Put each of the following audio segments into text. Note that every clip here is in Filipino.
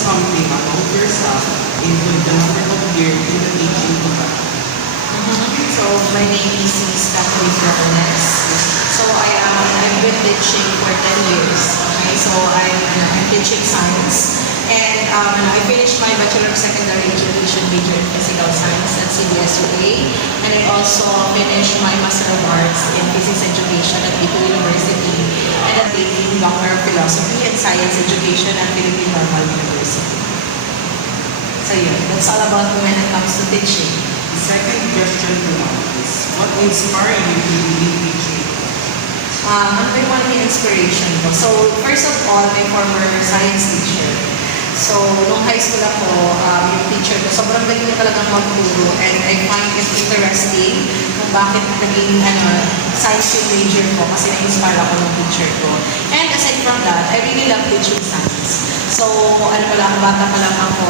something about yourself into the number of years in the teaching profession? So my name is Miss Kathleen Rapones. So I've been teaching for 10 years. Okay, so I'm teaching science. And I finished my Bachelor of Secondary Education major in Physical Science at CBSUA. And I also finished my Master of Arts in Physics Education at Bito University. And I'm taking Doctor of Philosophy and Science Education at Philippine Normal University. So yun, that's all about me when it comes to teaching. The second question to now is, what inspired you to begin teaching? Ano ba yung mga inspiration ko? So, first of all, my former science teacher. So, nung high school ako, yung teacher ko, sobrang galing niya talagang magturo and I find it interesting kung bakit naging science yung major ko kasi na-inspire ako ng teacher ko. And aside from that, I really love teaching science. So, bata pa lang ako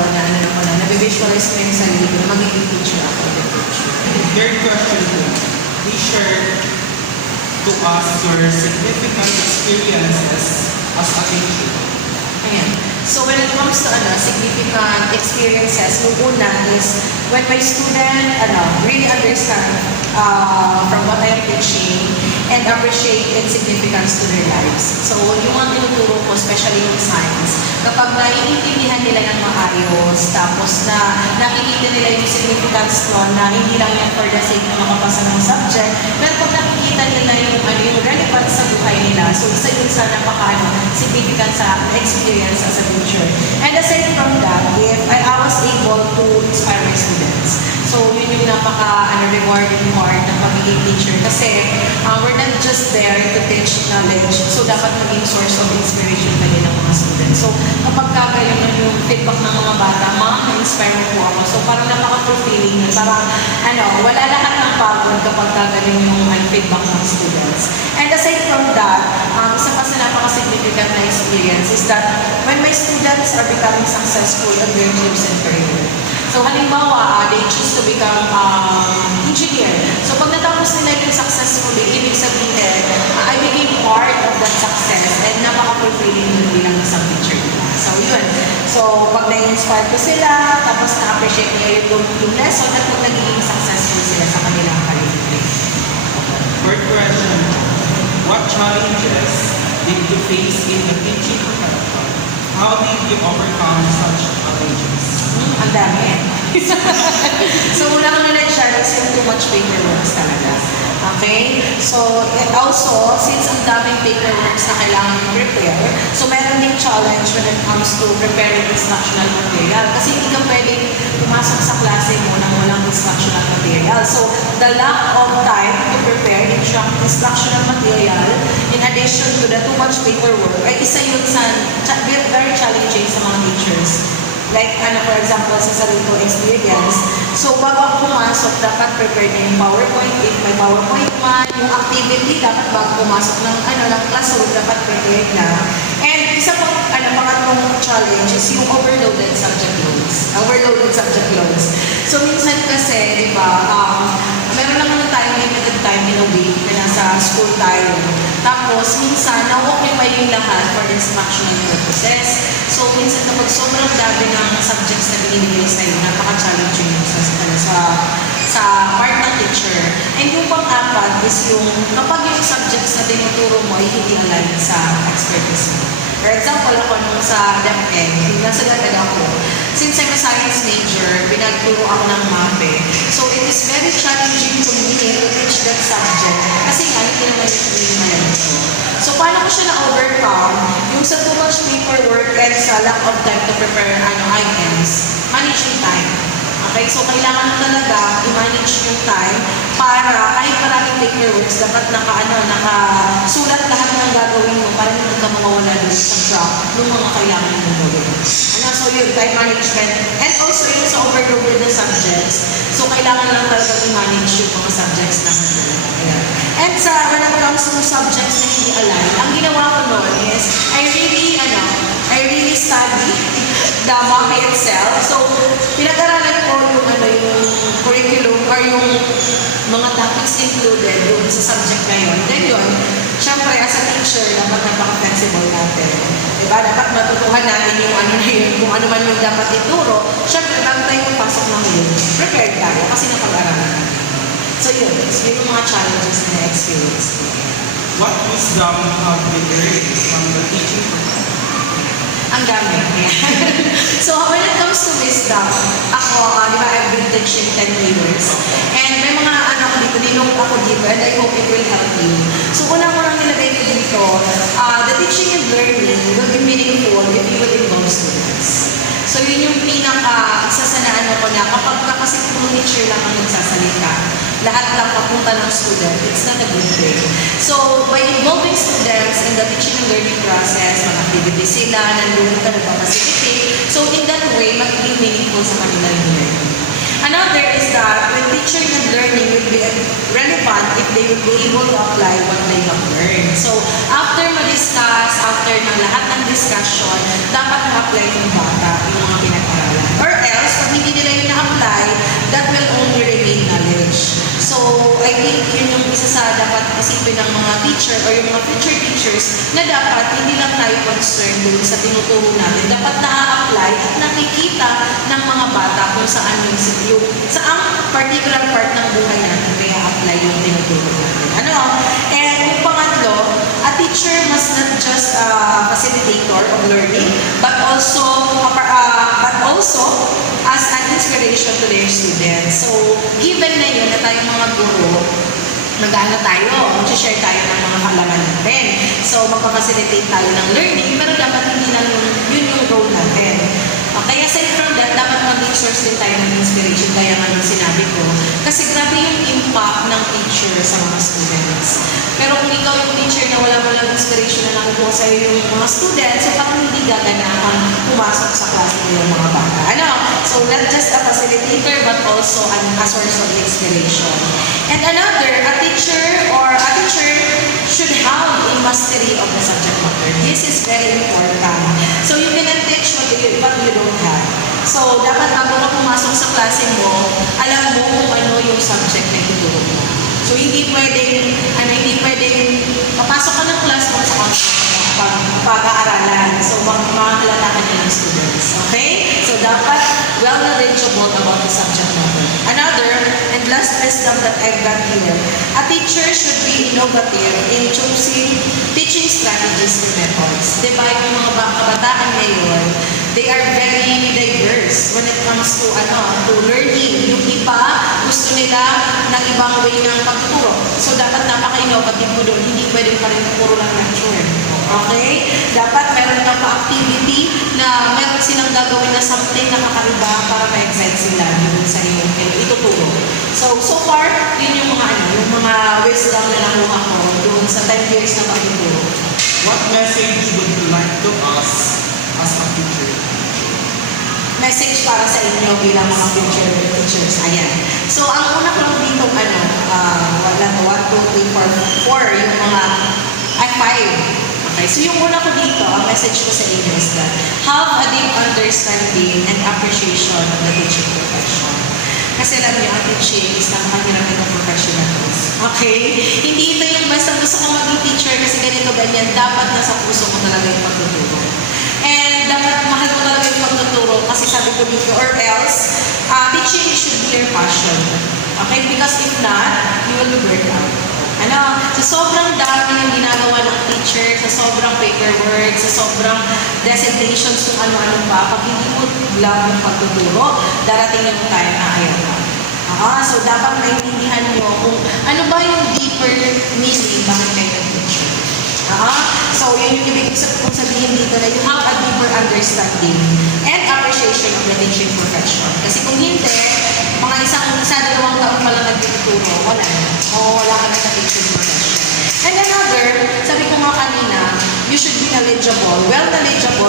na-visualize ko yung sarili ko na magiging teacher ako in the future. Third question po, please share to us your significant experiences as a teacher. Ayan. So when it comes to significant experiences, yung una is when my student really understand from what I'm teaching and appreciate its significance to their lives. So yung mga tinuturo ko, especially in science, kapag naiintindihan nila ng maayos, tapos na nakikita nila yung significance nun na hindi lang yan for the sake na makapasa ng subject, pero pag nakikita nila yung relevant sa buhay nila, so isa yun sa significant sa experience as a teacher. And aside from that, if I was able to inspire my students. So yun yung rewarding part ng pagiging teacher kasi we're not just there to teach knowledge, so dapat maging source of inspiration pa din ng mga students. So kapag kagayon yung feedback ng mga bata, ma-inspire mo po ako. So parang napaka-fulfilling yun. Parang wala lahat ng pagod kapag kagayon yung feedback ng students. And aside from that, isa pa sa napaka-significant na experience is that when my students are becoming successful in their dreams and career. So halimbawa, they choose to become engineer. So pag natapos nila yung successfully, ibig sabihin, I became part of that success and napaka-fulfilling yun bilang isang teacher nila. So yun. So pag na-inspire ko sila, tapos na-appreciate nila yung lesson at kung nagiging successful sila sa kanilang career. Third question, what challenges did you face in the teaching profession? How did you overcome such challenges? Ang dami. So, una ko na na-challenge yung too much paperworks talaga. Okay? So, also, since ang daming paperworks na kailangan i-prepare, so meron ding challenge when it comes to preparing instructional material. Kasi hindi ka pwedeng pumasok sa klase mo nang walang instructional material. So, the lack of time to prepare instructional material, in addition to the too much paperwork, ay isa yun sa very challenging sa mga teachers. Like, for example, sa sarili ko experience. So, bago ako pumasok, dapat prepared na yung PowerPoint. If may PowerPoint man, yung activity, dapat bago pumasok ng classroom, dapat prepared na. And isa pang, pangatlong challenge is yung overloaded subject loads. So, minsan kasi, di ba, meron lang tayo limited time in a week na nasa school tayo. Tapos, minsan, na-occupy yung lahat for instructional purposes. So, minsan kapag sobrang dami ng subjects na binibigay sa'yo, napaka-challenging yung sa part ng teacher. And yung pang-apat is yung kapag yung subjects na tinuturo mo ay hindi aligned sa expertise mo. For example, ako nung sa DepEd, nasa DepEd ako, since I'm a science major, pinagturo ako ng MAPE. So, it is very challenging to me to teach that subject kasi nga, hindi naman yung mayan ko. So, paano ko siya na-overcome? Yung sa too much paperwork and sa lack of time to prepare items, manage yung time. Okay? So, kailangan mo talaga i-manage yung time para kahit maraming paperworks, dapat nakasulat lahat ng gagawin mo para hindi ka mawawala doon sa track ng mga kailangan mo gawin. So, yun, time management. And also, yun sa overloaded na subjects. So, kailangan lang talaga i-manage yung mga subjects na handle. And when it comes to subjects na hindi aligned, ang ginawa ko noon is, I really study the MAPE itself. So, pinag-aralan ko yung curriculum or yung mga topics included doon sa subject na yun. Then yun, syempre syempre, as a teacher, dapat napaka-flexible natin. Diba? Dapat matutuhan natin yung ano na yun, kung ano man yung dapat ituro. Syempre, bago tayo pasok ng yun, prepared tayo kasi napag-aralan natin. So yun yung mga challenges na na-experience ko. What wisdom have you learned from the teaching profession? Ang dami. So, when it comes to wisdom, ako, di ba, I've been teaching 10 years. And may mga ano ko dito, ninong ako dito, and I hope it will help you. So, unang-unang nilagay ko dito, the teaching and learning will be meaningful if you will involve students. So, yun yung isa sa naano ko na kapag kasi puro teacher lang ang nagsasalita, lahat lang papunta ng student, it's not a good thing. So, by involving students in the teaching and learning process, mga activities sila, nandun ka, nagpapacilitate. So, in that way, magiging meaningful sa kanila yung learning. Another is that when teaching and learning will be relevant if they will be able to apply what they have learned. So, after ma-discuss, after ng lahat ng discussion, dapat ma-apply ng bata yung mga pinag-aralan. Or else, pag hindi nila yun na-apply, that will only remain knowledge. So, I think yun yung isa sa dapat isipin ng mga teacher or yung mga future teachers na dapat hindi lang tayo concerned dun sa tinuturo natin. Dapat na-apply at nakikita ng mga bata kung saan yung saang particular part ng buhay natin kaya apply yung tinuturo natin. And yung pangatlo, a teacher must not just facilitator of learning, but also as an inspiration to their students. So, given na yun na tayong mga guro, mag-ano tayo, mag-share tayo ng mga kaalaman natin. So, magpa-facilitate tayo ng learning, pero dapat hindi lang yun yung role natin. Kaya aside from that, dapat maging source din tayo ng inspiration, kaya nga nung sinabi ko. Kasi grabe yung impact ng teacher sa mga students. Pero kung ikaw yung teacher na walang inspiration na nakukuha sa'yo yung mga students, so parang hindi gaganahan pumasok sa klase ng yung mga bata. So not just a facilitator, but also a source of inspiration. And another, a teacher should have a mastery of the subject matter. This is very important. So you cannot teach what you don't have. So dapat bago ka pumasok sa klase mo, alam mo kung ano yung subject na ituturo mo. So hindi pwedeng papasok ka ng class mo sa pag-aaralan. So makakalata ka niya ng students. Okay? So dapat well knowledgeable about the subject matter. Another and last wisdom that I've got here, a teacher should be innovative in choosing teaching strategies and methods. Diba yung mga kabataan ngayon, they are very diverse when it comes to learning. Yung iba, gusto nila ng ibang way ng pagtuturo. So dapat napaka-innovative mo doon. Hindi pwedeng pa rin puro lang lecture. Okay? Dapat meron kang pa-activity na meron silang gagawin na something na kakaiba para ma-excite sila doon sa iyong ituturo. So far, yun yung mga wisdom na nakuha ko doon sa 10 years na pagtuturo. What message would you like to us as a teacher? Message para sa inyo bilang mga future teachers. Ayan. So, ang una ko dito, 1, 2, 3, 4, yung mga, 5. Okay, so yung una ko dito, ang message ko sa inyo is that have a deep understanding and appreciation of the teaching profession. Kasi alam niyo, ang teaching is napakahirap ng professionals. Okay? Hindi ito yung basta gusto ko maging teacher kasi ganito, ganyan. Dapat nasa puso mo talaga yung pagtuturo. And dapat mahal mo talaga yung pagtuturo kasi sabi ko dito, or else, teaching should be your passion. Okay? Because if not, you will be burnt out. Sa sobrang dami ng ginagawa ng teacher, sa sobrang paperwork, sa sobrang dissertations kung ano-ano pa, pag hindi mo love yung pagtuturo, darating yung time na ayaw ka. So dapat maintindihan nyo kung ano ba yung deeper meaning bakit kayo ng teacher. So yun yung ibig kong sabihin dito na you have a deeper understanding and appreciation of the teaching profession. Kasi kung hindi, mga dalawang taon pa lang nagtuturo, wala ka na sa teaching profession. And another, sabi ko nga kanina, you should be knowledgeable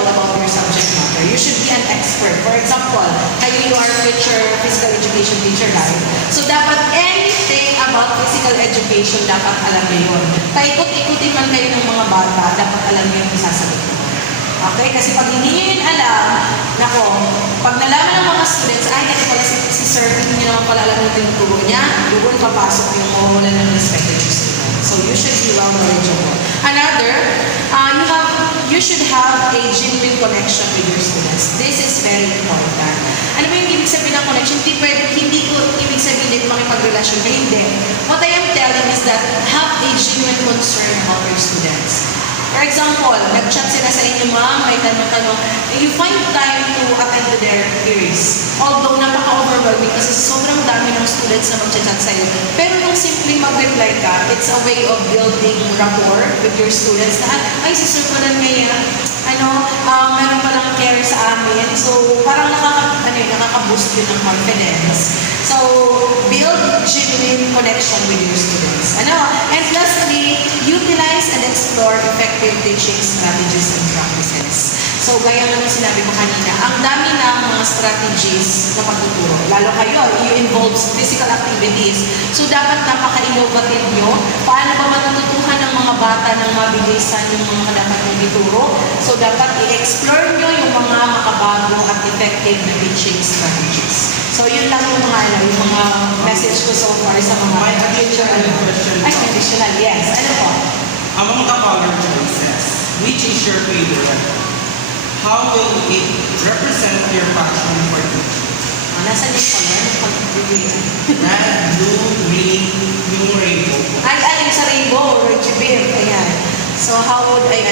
about your subject matter. You should be an expert. For example, you are a future physical education teacher, right? So dapat anything about physical education, dapat alam niyo yun. Paikot-ikutin man kayo ng mga bata, dapat alam niyo yung sasagot mo. Okay? Kasi pag hindi niyo yun alam, pag nalaman ng mga students, kasi pala si sir, hindi niyo naman pala alam yung tinuturo niya, doon papasok yung mawawalan ng respect sa student. So you should be well knowledgeable. Another, you should have a genuine connection with your students. This is very important. Ano ba yung ibig sabihin ng connection? Hindi ko ibig sabihin makipagrelasyon ka, hindi. What I am telling is that have a genuine concern about your students. For example, nag-chat sila sa inyo, ma'am, may tanong-tanong, and you find time to attend to their queries. Although, napaka-overwhelming kasi sobrang dami ng students na mag-chat sa'yo. Pero nung simply mag-reply ka, it's a way of building rapport with your students na, ay, si Sir Conan ngayon, meron palang care sa amin. So, parang nakaka-boost yun ng confidence. So, build genuine connection with your students. And lastly, utilize and explore effective teaching strategies and practices. So, gaya nga ng sinabi ko kanina, ang dami ng mga strategies na pagtuturo. Lalo kayo, you involve physical activities. So, dapat napaka-innovative nyo. Paano ba matututuhan ng mga bata ng mabilisan yung mga dapat nyo ituro? So, dapat i-explore nyo yung mga makabago at effective na teaching strategies. So, yun lang yung mga message ko so far sa mga Question. additional, yes. Ano po? Among the color choices, which is your favorite? How will it represent your passion for teaching? Nasaan yung color? Red, blue, green, yung rainbow. Ay, sa rainbow, Rojibim. Ayan. So, how would I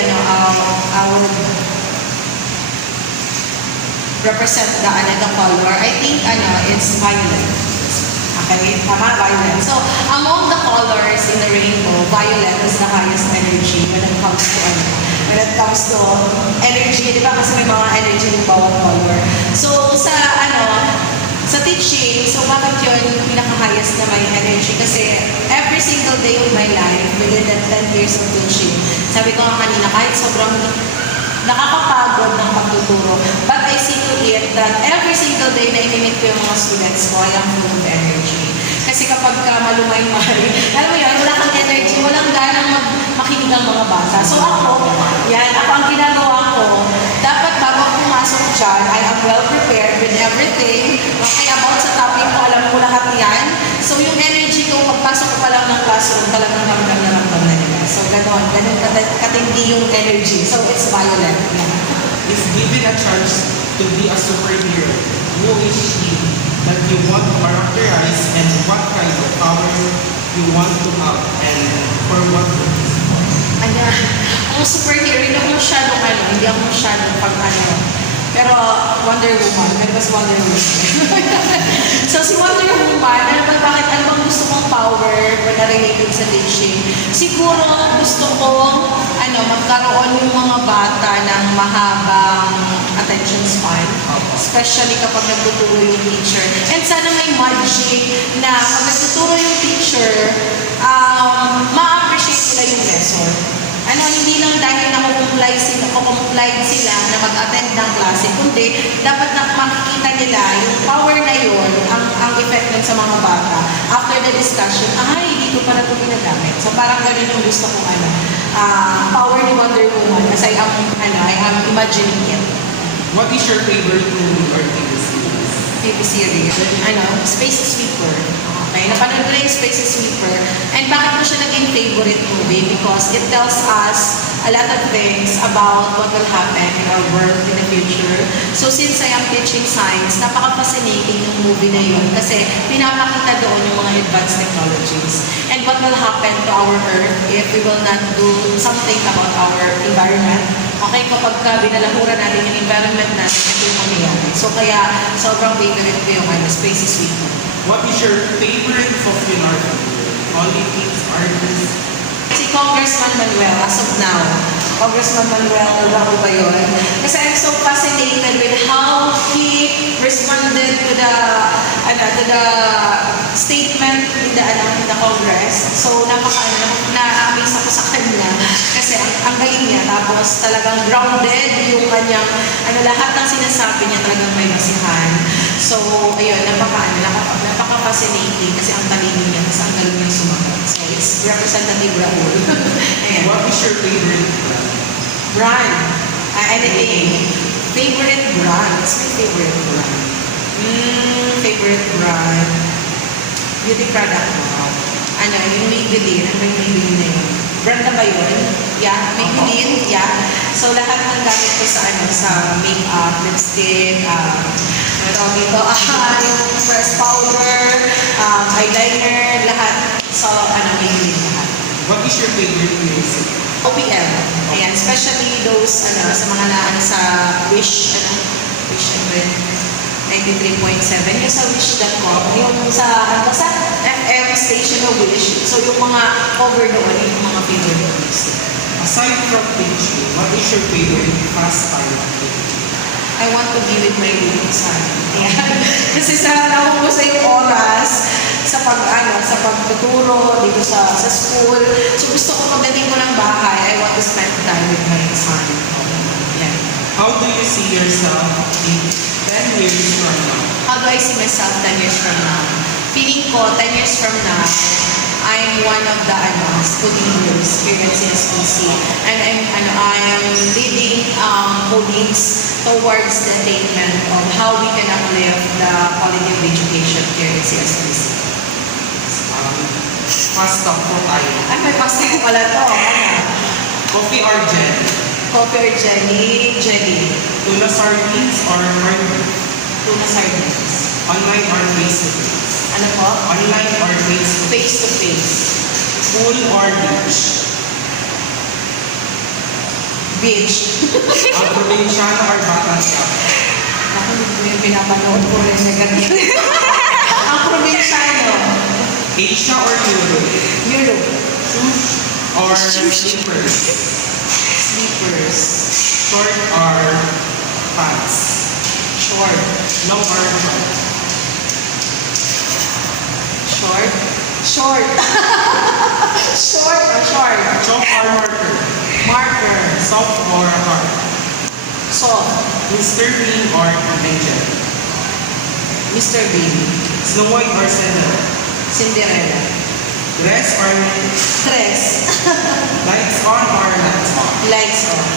would represent the color? I think, it's violet. Okay, tama, violet. So, among the colors in the rainbow, violet is the highest energy when it comes to energy, di ba? Kasi may mga energy ng bawat color. So, sa teaching, so bakit yun yung pinaka-highest na may energy? Kasi every single day of my life, within the 10 years of teaching, sabi ko nga kanina, kahit sobrang nakakapagod ng pagtuturo, but I see to it that every single day na inimit ko yung mga students ko, I am full of energy. Kasi kapag ka malumay-may, alam mo yun, wala kang energy, walang ganang makinig ang mga bata. So ako ang ginagawa ko, dapat bago ako pumasok dyan, I am well prepared with everything. Okay, about sa topic ko, alam ko lahat yan. So yung energy ko, pagpasok ko pa lang ng classroom, talagang ramdam na ramdam na nila. So ganon katindi yung energy. So it's violet. Yeah. Is given a chance to be a superhero, who is she that you want to characterize and what kind of power you want to have and for what purpose? Ayan. Ang superhero, hindi ako masyadong pero Wonder Woman, meron ba si Wonder Woman? So si Wonder Woman, ano bang gusto kong power when related sa teaching? Siguro gusto kong magkaroon yung mga bata ng mahabang attention span, especially kapag nagtuturo yung teacher. And sana may magic na pag nagtuturo yung teacher, ma-appreciate nila yung lesson. Hindi lang dahil nakukumplied sila na mag-attend ng klase, kundi dapat na makikita nila yung power na yun, ang effect nun sa mga bata. After the discussion, dito pala ito ginagamit. So parang ganun yung gusto kong power ni Wonder Woman kasi I am imagining it. What is your favorite movie or TV series? TV series. Space Sweeper. Okay, napanood ko na yung Space Sweeper. And bakit ko siya naging favorite movie? Because it tells us a lot of things about what will happen in our world in the future. So since I am teaching science, napaka-fascinating yung movie na yun kasi pinapakita doon yung mga advanced technologies and what will happen to our Earth if we will not do something about our environment. Okay, kapag binalahura natin yung environment natin, ito yung mangyayari. So kaya sobrang favorite ko yung Space Sweeper. What is your favorite popular figure? Politics, artist? Si Congressman Manuel, as of now. Congressman Manuel, alam ko ba yun? Kasi I'm so fascinated with how he responded to the statement in the Congress. So, na-amaze ako sa kanya. Kasi ang galing niya. Tapos talagang grounded yung kanyang, lahat ng sinasabi niya talagang may masihan. So, ayun, napaka-fascinating kasi ang talino niya, kasi ang galing niya sumagot. So, it's Representative Raul. Ayan. What is your favorite Brand. Anything. Favorite brand. What's my favorite brand? Favorite brand. Beauty product. ano, yung Maybelline. Ano ba yung Maybelline na yun? Brand na ba yun? Yeah, Maybelline, yeah. So, lahat ng gamit ko sa, ano, sa makeup, lipstick, ano tawag dito, yung press powder, eyeliner, lahat. So, ano, Maybelline lahat. What is your favorite music? OPM. Ayan, especially those, ano, sa mga naano sa Wish, ano, Wish, ano yun, 93.7, yung sa Wish.com, yung sa, ano, sa FM station na Wish. So, yung mga cover doon, yung mga favorite music. Aside from teaching, what is your favorite pastime activity? I want to be with my baby son. Ayan. Kasi sa naubos sa yung oras, sa sa pagtuturo dito sa school. So gusto ko pagdating ko ng bahay, I want to spend time with my son. Yan. How do you see yourself in 10 years from now? How do I see myself 10 years from now? Feeling ko, 10 years from now, I'm one of the school leaders here at CSPC. And I am leading colleagues towards the attainment of how we can uplift the quality of education here at CSPC. Fast talk po tayo. Ay, may pasta ko pala to. Ano? Coffee or jelly? Coffee or jelly? Jelly. Tuna sardines or hard? Tuna sardines. Online or face-to-face? Ano po? Online or face-to-face? Face to face. Pool or beach? Beach. Ang probinsyano or batang shop? Ako, yung pinapanood ko rin na ganito. Ang probinsyano. Asia or Europe? Europe. Shoes or slippers? Slippers. Short or pants? Short. Long or short? Short. Short. Short or short? Chalk or marker? Marker. Soft or hard? Soft. Mr. Bean or Angel? Mr. Bean. Snow White or Cinderella? Cinderella. Dress or Dress. lights on or lights off? Lights off.